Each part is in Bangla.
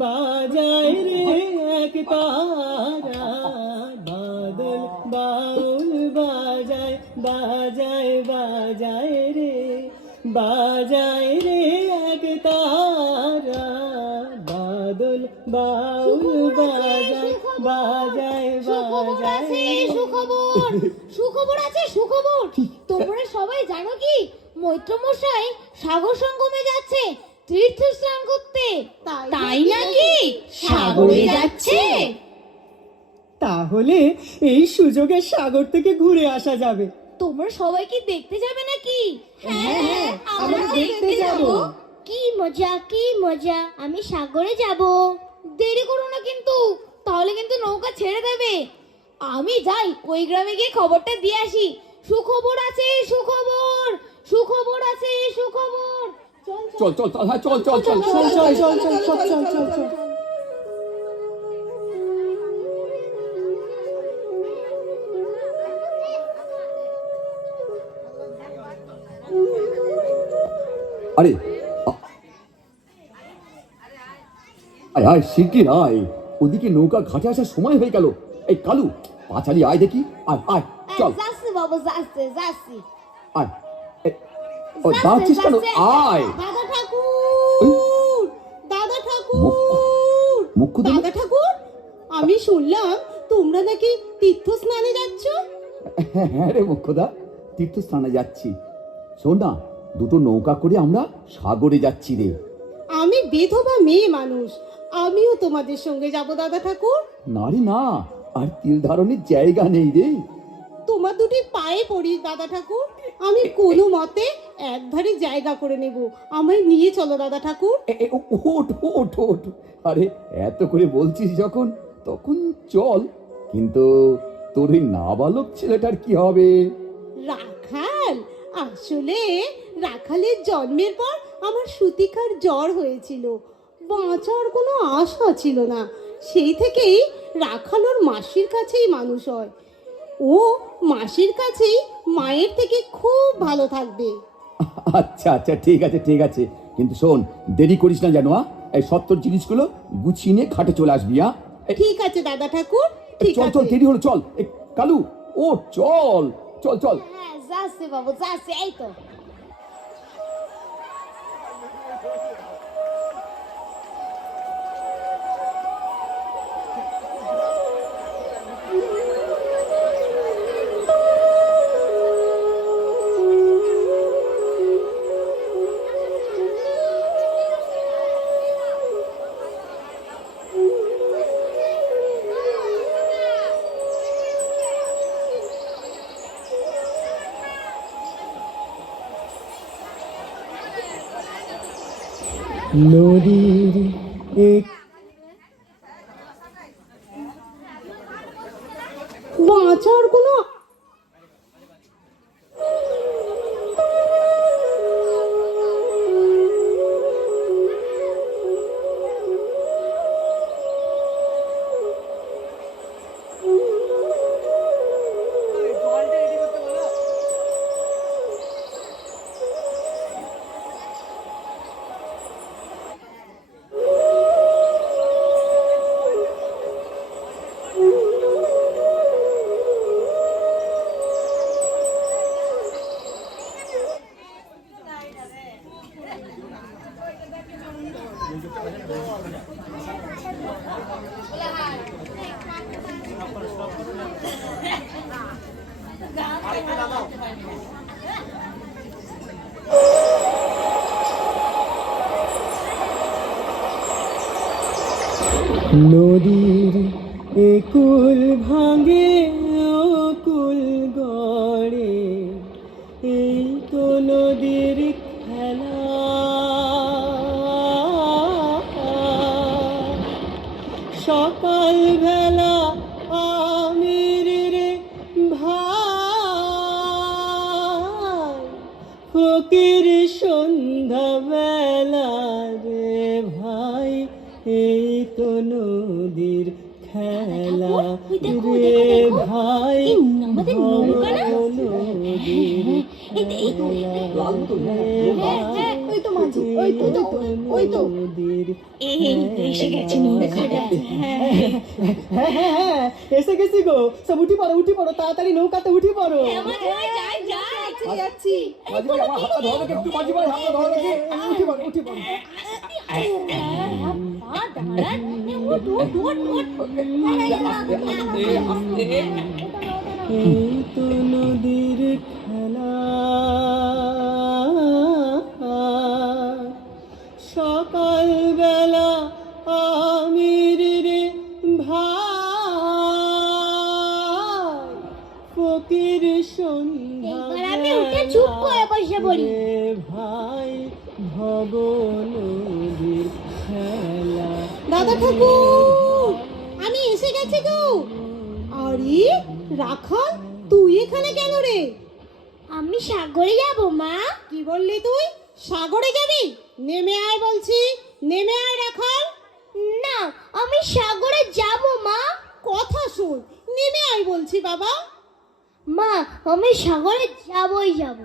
বাজায় রে এক তারা, বাদল বাউল বাজায় বাজায় বাজায় রে, বাজায় রে এক তারা, বাদল বাউল বাজায় বাজায় বাজায়। সুখবর, সুখবর আছে, সুখবর। তোমরা সবাই জানো কি মৈত্র মশাই সাগর সঙ্গমে যাচ্ছে তীর্থ স্নান করতে। তাই নাকি? সাগরে যাচ্ছে? তাহলে এই সুযোগে সাগর থেকে ঘুরে আসা যাবে। তোমরা সবাই কি দেখতে যাবে নাকি? হ্যাঁ, আমরা দেখতে যাব। কি মজা, কি মজা, আমি সাগরে যাব। দেরি করো না কিন্তু, তাহলে কিন্তু নৌকা ছেড়ে দেবে। আমি যাই ওই গ্রামে গিয়ে খবরটা দিয়ে আসি। সুখবর আছে, সুখবর, সুখবর আছে, সুখবর। চল চল চল, হ্যাঁ চল চল চল চল চল চল চল চল চল চল চল। আরে আয় আয় শিগগির আয়, ওদিকে নৌকা ঘাটে আসার সময় হয়ে গেল। এই কালু, পাঁচালি আয় দেখি, আয় আয় চল। যাচ্ছি বাবু, যাচ্ছি যাচ্ছি। আয়, ও দাঁড়াচ্ছিস কেন? আয়। দাদা ঠাকুর, দাদা ঠাকুর, মুখ্য দাদা ঠাকুর, আমি শুনলাম তোমরা নাকি তীর্থ স্নানে যাচ্ছ। হ্যাঁ রে মুখ্যদা, তীর্থস্থানে যাচ্ছি। শোন না, দুটো নৌকা করে আমরা সাগরে যাচ্ছি রে। আমি বিধবা মেয়ে মানুষ, আমিও তোমাদের সঙ্গে যাব দাদা ঠাকুর। না রে না, আর তিল ধারণের জায়গা নেই রে। তোমার দুটি পায়ে পড়ি দাদা ঠাকুর, আমি কোনো মতে একধারে জায়গা করে নেব, আমায় নিয়ে চলো দাদা ঠাকুর। ওঠ ওঠ ওঠ, আরে এত করে বলছিস যখন, তখন চল। কিন্তু তোর এই নাবালক ছেলেটার কি হবে? রাখাল, আসলে রাখালের জন্মের পর আমার সুতিকার জ্বর হয়েছিল, বাঁচার কোনো আশা ছিল না। সেই থেকেই রাখাল ওর মাসির কাছেই মানুষ হয়। ও মাসির কাছেই মায়ের থেকে খুব ভালো থাকবে। আচ্ছা আচ্ছা, ঠিক আছে ঠিক আছে, কিন্তু শোন, দেরি করিস না যেন। এই সত্তর জিনিসগুলো গুছিয়ে নিয়ে খাটে চলে আসবি। ঠিক আছে দাদা ঠাকুর, ঠিক চল আছে। চল, দেরি হলো, চল। কালু, ও চল চল চল। হ্যাঁ যাচ্ছি বাবু, যাচ্ছি, এই তো। নদীর এক বাঁচার কোনো নদীর একুল ভাঙে অকুল গড়ে, এই তো নদীর খেলা। সকাল বেলা আমির রে ভাই, ফকির সন্ধ্যা বেলা রে ভাই, এই তো নদীর খেলা রে ভাই। আমাদের নৌকা না? লাল তো ওই তো মাঝি গেছে, ওই তো নদীর এসে গেছে নৌকাটা। হ্যাঁ, এসে গেছি গো। সব উঠি পড়ো তাড়াতাড়ি নৌকাতে উঠি পড়ো। যাচ্ছি। মাঝি ভাই আমার হাতটা ধরো দেখি একটু, মাঝি ভাই হাতটা ধরো দেখি। উঠি পড়ো। এই তো নদীর খেলা, সকালবেলা আমির রে ভাই, ফকির সন্ধ্যা এবার আমি উঠে চুপ করে বসে পড়ি। রে ভাই, ভব নদীর খেলা। দাদা ঠাকুর, আমি এসে গেছি গো। আরে রাখাল, তুই এখানে কেন রে? আমি সাগরে যাব মা। কি বললি তুই? সাগরে যাবি? নেমে আয় বলছি, নেমে আয় রাখাল। না, আমি সাগরে যাব মা। কথা শোন, নেমে আয় বলছি বাবা। মা, আমি সাগরে যাবই যাব।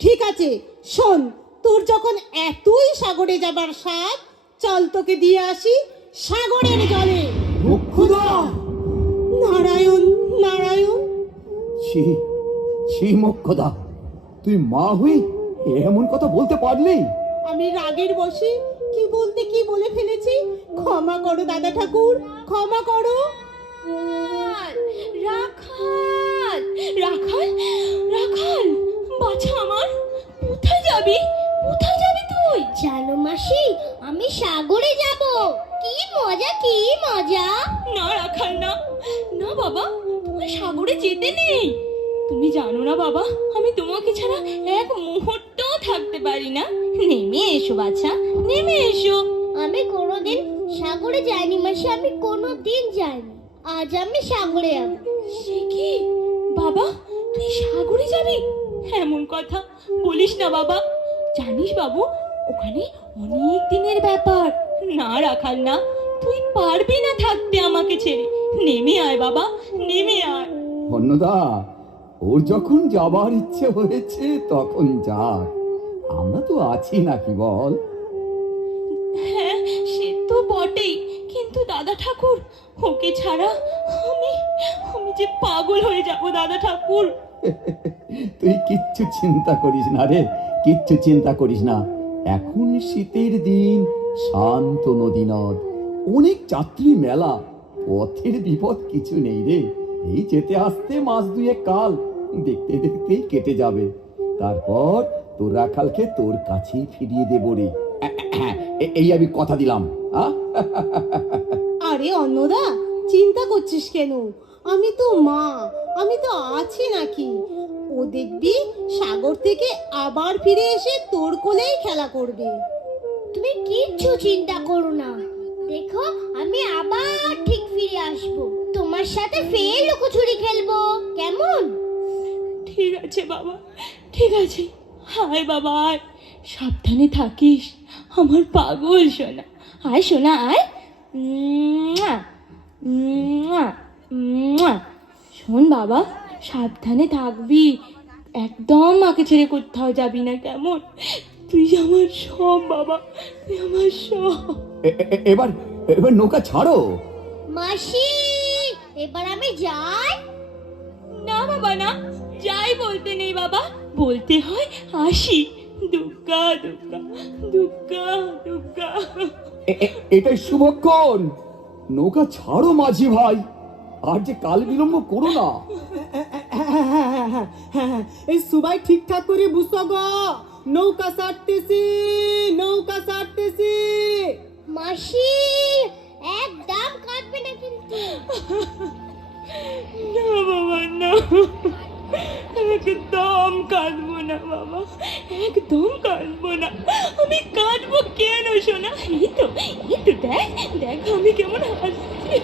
ঠিক আছে, শোন, তোর যখন এতই সাগরে যাবার স্বাদ, চল তোকে দিয়ে আসি সাগরের জলে। মুখ্যদা, নারায়ণ নারায়ণ। ছি মুখ্যদা, তুই মা হই এমন কথা বলতে পারলি? আমি রাগের বশে কি বলতে কি বলে ফেলেছি, ক্ষমা করো দাদা ঠাকুর, ক্ষমা করো। রাখাল, রাখাল, রাখাল, বাছা আমার, কোথায় যাবি? কোথায় যাবি তুই? জানো মাসি, আমি সাগরে যাব। কি মজা, কি মজা। না রাখাল, না না বাবা, তুমি সাগরে যেতে নেই। তুমি জানো না বাবা, আমি তোমাকে ছাড়া এক মুহূর্তও থাকতে পারি না। নেমে এসো বাছা, নেমে এসো। আমি কোনোদিন সাগরে যাইনি মাসি, আমি কোনোদিন যাইনি। আজ আমি সাগরে যাব। সে কি বাবা, তুই সাগরে যাবি? এমন কথা বলিস না বাবা। জানিস বাবু, ওখানে অনেক দিনের ব্যাপার। না রাখাল, না, তুই পারবি না থাকতে আমাকে ছেড়ে। নেমে আয় বাবা, নেমে আয়। অন্নদা, ওর যখন যাবার ইচ্ছে হয়েছে তখন যাক, আমরা তো আছি নাকি বল? হ্যাঁ, সে তো বটেই, কিন্তু দাদা ঠাকুর, ওকে ছাড়া আমি আমি যে পাগল হয়ে যাব দাদা ঠাকুর। তুই কিচ্ছু চিন্তা করিস না রে, কিচ্ছু চিন্তা করিস না। এখন শীতের দিন, শান্ত নদী নদ, অনেক যাত্রী মেলা, পথের বিপদ কিছু নেই রে। এই যেতে আসতে মাস দুয়েক কাল দেখতে দেখতেই কেটে যাবে। তারপর তোর রাখালকে তোর কাছেই ফিরিয়ে দেবো রে। এই আমি কথা দিলাম। আরে অন্নদা, চিন্তা করছিস কেন? আমি তো মা, আমি তো আছি নাকি। ও দেখবি সাগর থেকে আবার ফিরে এসে তোর কোলেই খেলা করবে। তুমি কিচ্ছু চিন্তা করো না, দেখো আমি আবার ঠিক ফিরে আসবো। তোমার সাথে ফের লুকোচুরি খেলবো, কেমন? ঠিক আছে বাবা, ঠিক আছে। আয় বাবা আয়, সাবধানে থাকিস আমার পাগল সোনা। আয় সোনা, আয়। মুয়া, মুয়া, মুয়া। শোন বাবা, সাবধানে থাকবি, একদম মাকে ছেড়ে কোথাও যাবি না, কেমন? তুই আমার সব বাবা, তুই আমার সব। এবার এবার নৌকা ছাড়ো। মাসি, এবার আমি যাই। না বাবা, না, যাই বলতে নেই বাবা, বলতে হয় আসি। দুর্গা দুর্গা দুর্গা দুর্গা। এটাই শুভক্ষণ। নৌকা ছাড়ো মাঝি ভাই, আর যে কাল বিলম্ব করো না। এই সবাই ঠিকঠাক করে বুঝছো গো, নৌকা ছাড়তেছি, নৌকা ছাড়তেছি। মাসি, একদম কাঁদবে না কিন্তু। না বাবা, না, একদম কাঁদবো না বাবা, একদম কাঁদবো না। আমি কাঁদবো কেন সোনা? এই তো দেখ দেখ আমি কেমন হাসছি।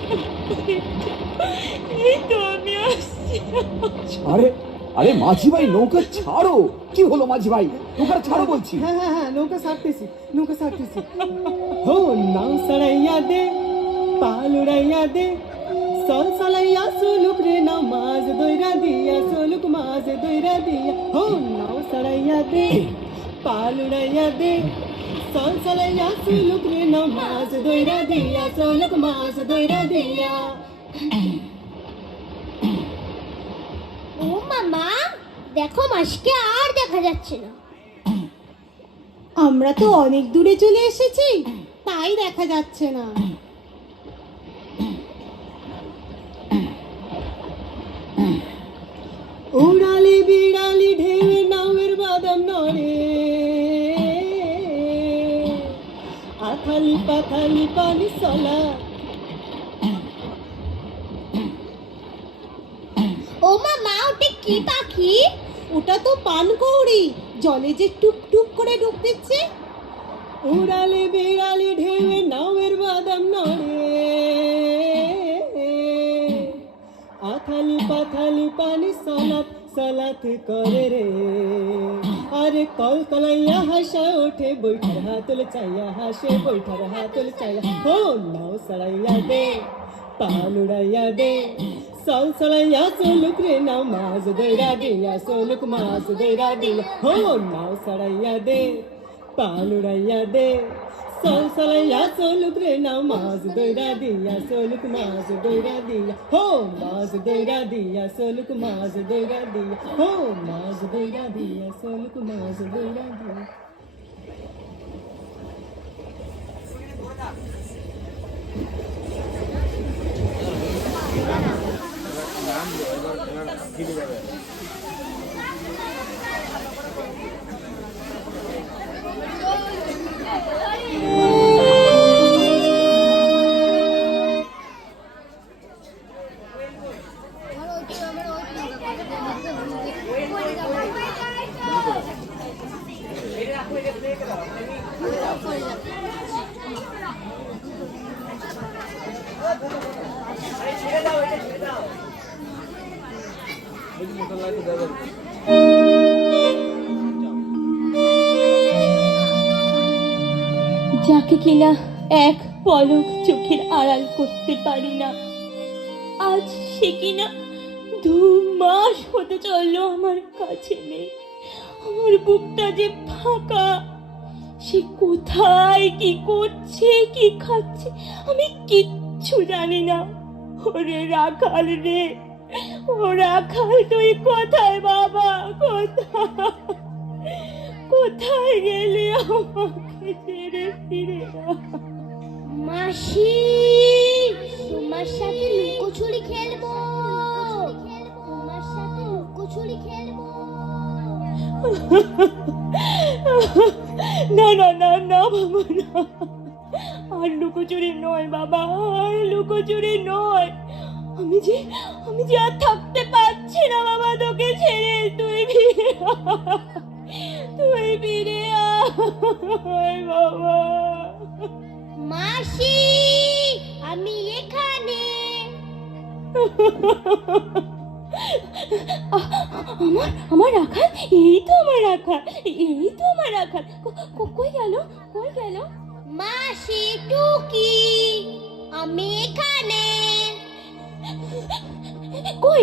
এই তো আমি আসছি। আরে আরে মাঝি ভাই, নৌকা ছাড়ো। কি হলো মাঝি ভাই, নৌকা ছাড়ো বলছি। হ্যাঁ, নৌকা ছাড়তেছি, নৌকা ছাড়তেছি। হো নাও সরাইয়া দে, পাল উড়াইয়া দে, সল সলাইয়া সুলুক রে নামাজ দইরা দিয়া, সুলুক মাজ দইরা দিয়া। হো নাও সরাইয়া দে, পাল উড়াইয়া দে, সলসলাইয়া সুলুক রে না মাছ দইরা দিয়া সুলুক মাছ দইরা দিয়া। ও মামা, দেখো মাসকে আর দেখা যাচ্ছে না। আমরা তো অনেক দূরে চলে এসেছি, তাই দেখা যাচ্ছে না। উড়ালি বিড়ালি ঢেউয়ে নামের বাদাম নড়ে, আথালি পাথালি পানি সলা। ও মামা, ওটা কি পাখি? ওটা তো পানকৌড়ি, জলে যে টুক টুক করে ডুব দিচ্ছে। উড়ালি বিড়ালি ঢেউয়ে নামের বাদাম নড়ে, আথালি পাথালি পানি সলাত সলাত করে রে। আরে কল কলাইয়া হাসা ওঠে বৈঠার হাতল চাইয়া হাসে বৈঠার হাতল চাইয়া। হো নাও সড়াইয়া দে পাল উড়াইয়া দে সল সলাইয়া সোলুক রে নাও মাছ দইরা দিয়া সোলুক মাছ দইরা দিয়া। হো নাও সড়াইয়া দে পাল উড়াইয়া দে সল সলাইয়া সোলুক রে নাও মাছ দইরা দিয়া সোলুক মাছ দইরা দিয়া। হো মাছ দইরা দিয়া সোলুক মাছ দইরা দিয়া। হো মাছ দইরা দিয়া সোলুক মাছ দইরা দিয়া। যাকে কিনা এক পলক চোখের আড়াল করতে পারি না, আজ সে কিনা 2 মাস হতে চললো আমার কাছে নেই। আমার বুকটা যে ফাঁকা, সে কোথায় কি করছে কি খাচ্ছে আমি কিচ্ছু জানি না। ওরে রাখাল রে, ও রাখাল, তুই কোথায় বাবা, কোথায় কোথায় গেলি? আমাকে ছেড়ে ফিরে না। মাসি, তোমার সাথে লুকোচুরি খেলবো, তোমার সাথে লুকোচুরি খেলবো। না না না না বাবা, না, আর লুকোচুরি নয় বাবা, আর লুকোচুরি নয়। আমি যে আর থাকতে পারছি না বাবা তোকে ছেড়ে। তুই ফিরে আয়, তুই ফিরে আয় বাবা। মাসি, আমি এখানে। আমার রাখাল, এই তো আমার রাখাল, এই তো আমার রাখাল। কই গেল, কই গেল? মাসি টুকি, আমি এখানে। কই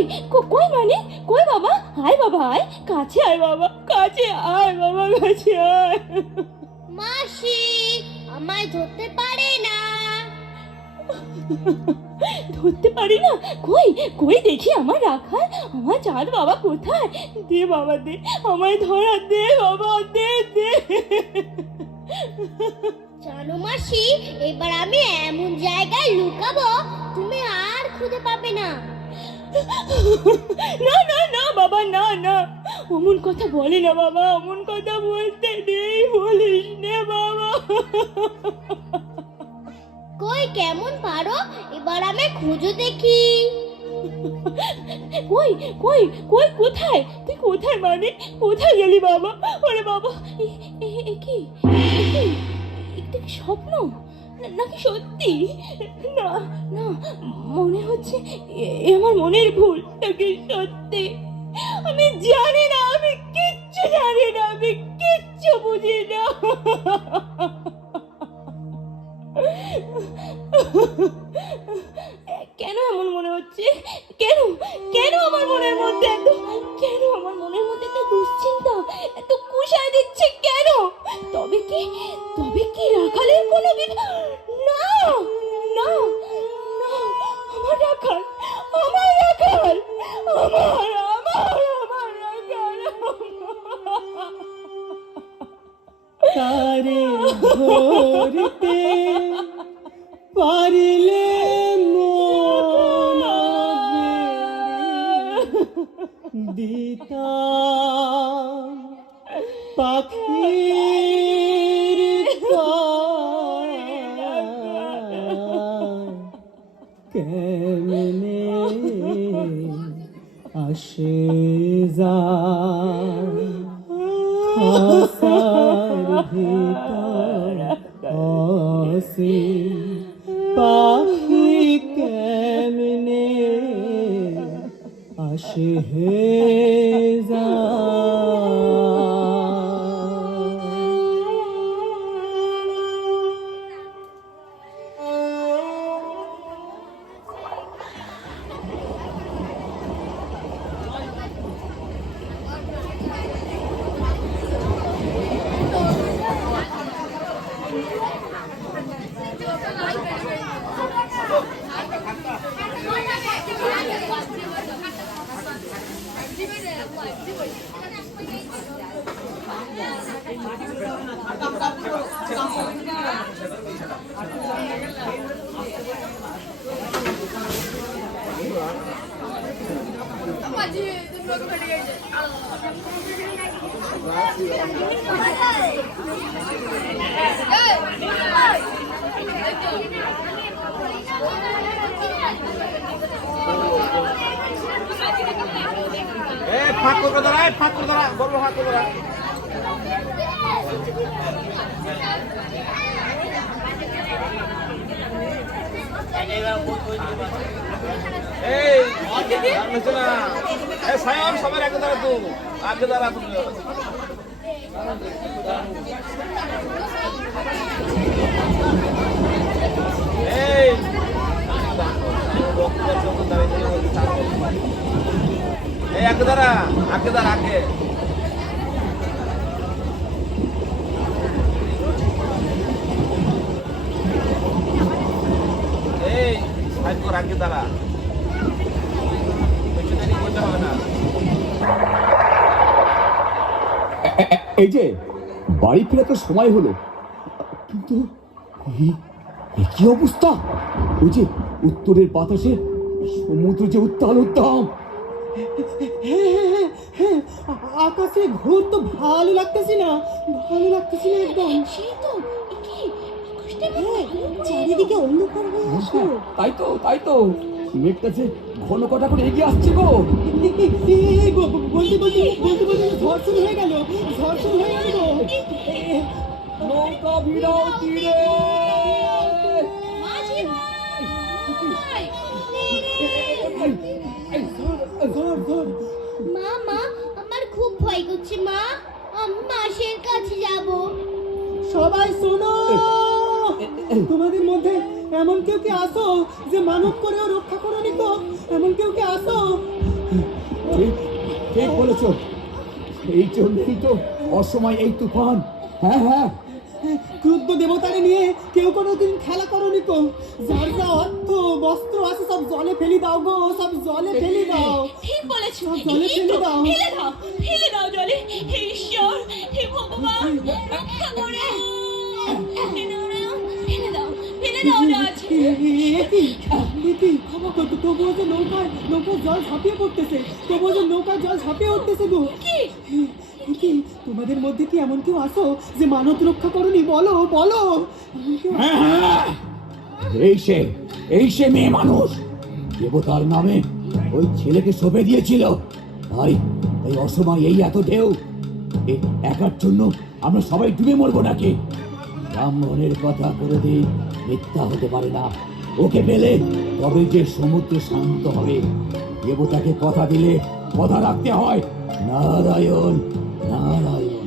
কই মানে, কই বাবা? আয় বাবা, আয় কাছে, আয় বাবা কাছে, আয় বাবা কাছে আয়। মাসি আমায় ধরতে পারে না। ধরতে পারি না? কই কই দেখি আমার রাখাল, আমার চাঁদ বাবা কোথায়? দে বাবা দে, আমায় ধরা দে বাবা, দে দে। জানো মাসি, এবার আমি এমন জায়গায় লুকাবো তুমি আর খুঁজে পাবে না। না না না বাবা, না না, অমন কথা বলে না বাবা, অমন কথা বলতে নেই, বলিস নে বাবা। কই কেমন পারো, এবার আমি খুঁজে দেখি। কই কই কই কোথায়? তুই কোথায় মানে, কোথায় গেলি বাবা? ওরে বাবা, কি এটা কি স্বপ্ন নাকি সত্যি? না না, মনে হচ্ছে এ আমার মনের ভুল নাকি সত্যি। আমি জানি না, আমি কিচ্ছু জানি না, আমি কিচ্ছু বুঝি না। কেন এমন মনে হচ্ছে? কেন কেন আমার মনের মধ্যে এত, কেন আমার মনের মধ্যে এত দুশ্চিন্তা, এত কুশায় দিচ্ছে কেন? তবে কি পারিলে মন দিতাম পাখির কেমনে আসে যায় আশার ভিতর আসে পাখি কেমনে আসে হে ফাঁক করে দাঁড়া, ফাঁক করে দাঁড়া, গর্ব ফাঁক করে দাঁড়া। এই আর নিচে না। এই সায়ন সবার আগে দাঁড়া, তুই আগে দাঁড়া তুমি। এই এই আগে দাঁড়া, আগে দাঁড়া, আগে। এই সাইড করে আগে দাঁড়া, বেশি দেরি করতে হবে না। এই যে বাড়ি ফেরা তো সময় হলো, কিন্তু এ কি অবস্থা? ওই যে উত্তরের বাতাসে সমুদ্র যে উত্তাল উত্তাম। হ্যাঁ, আকাশে ঘুর তো ভালো লাগতেছে না, ভালো লাগতেছে না একদম। সেই তো এ কি আকাশটা হ্যাঁ, চারিদিকে অন্ধকার হয়ে আসলো। তাই তো মেঘটা যে ঘন কটা করে এগিয়ে আসছে গো। বলতে ঝড় শুরু হয়ে গেল, ঝড় শুরু হয়ে গেল গো। নৌকা ভিড়াও তীরে। মাঝি ভাই মা আমার খুব ভয় করছে মা, আমি মাসের কাছে যাব। সবাই শোনো, তোমাদের মধ্যে এমন কেউ কি আসো যে মানব করেও রক্ষা করনি তো? এমন কেউ কি আসো? ঠিক বলেছ, এই জন্যই তো অসময় এই তুফান। হ্যাঁ, ক্রুদ্ধ দেবতাকে নিয়ে কেউ কোনোদিন খেলা করনি তো? যার যা অর্থ বস্ত্র আছে সব জলে ফেলে দাও গো, সব জলে ফেলে দাও। ঠিক বলেছো, জলে ফেলে দাও। ফেলে দাও জলে। হে ঈশ্বর, হে ভগবান, রক্ষা করো। ফেলে দাও রাজ। তবুও যে নৌকার জল ঝাঁপিয়ে পড়তেছে, তবুও যে নৌকার জল ঝাঁপিয়ে উঠতেছে গো। কি তোমাদের মধ্যে কি এমন কেউ আসো যে মানব রক্ষা করনি? বলো বলো। এই সে মেয়ে মানুষ দেবতার নামে ওই ছেলেকে সঁপে দিয়েছিল। তাই অসময় এই এত ঢেউ, একার জন্য আমরা সবাই ডুবে মরবো নাকি? ব্রাহ্মণের কথা করে দিন মিথ্যা হতে পারে না। ওকে পেলে তবে যে সমুদ্র শান্ত হবে। দেবতাকে কথা দিলে কথা রাখতে হয়। নারায়ণ নারায়ণ।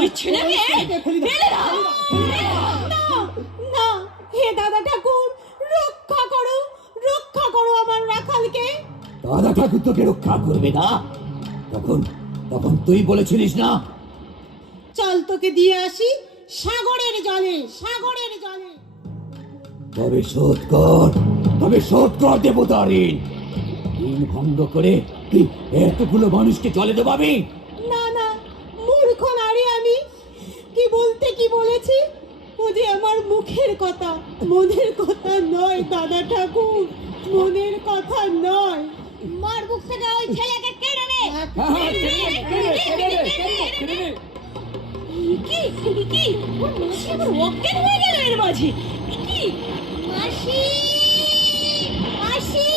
ওই ছেলেকে ফেলে দাও। না, হে দাদা ঠাকুর, রক্ষা করো আমার রাখালকে। দাদা ঠাকুর তোকে রক্ষা করবে না? তখন তুই বলেছিলিস না? চল তোকে দিয়ে আসি সাগরের জলে। তবে শোধ কর দেবতার ঋণ। ঋণ ভঙ্গ করে তুই এতগুলো মানুষকে জলে দেবাবি? না, মূর্খ নারী আমি। কি বলতে কি বলেছি? ও যে আমার আমার মুখের কথা, মনের কথা নয় দাদা ঠাকুর, মনের কথা নয়। মার বুক থেকে ওই ছেলেকে কেড়ে নে। কি কি ওর মাসি আবার অজ্ঞান হয়ে গেল এর মাঝে। কি মাসি, মাসি,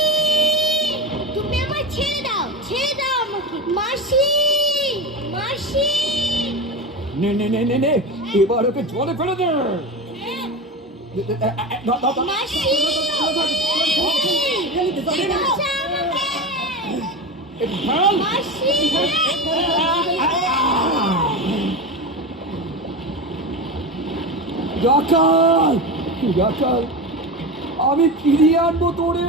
তুমি আমার ছেড়ে দাও, ছেড়ে দাও আমাকে। মাসি, মাসি, নে নে নে নে নে, এবার ওকে জলে ফেলে দে। মাসি, বাঁচাও আমাকে। মাসি, রাখাল, রাখাল, আমি ফিরিয়ে আনবো তোরে।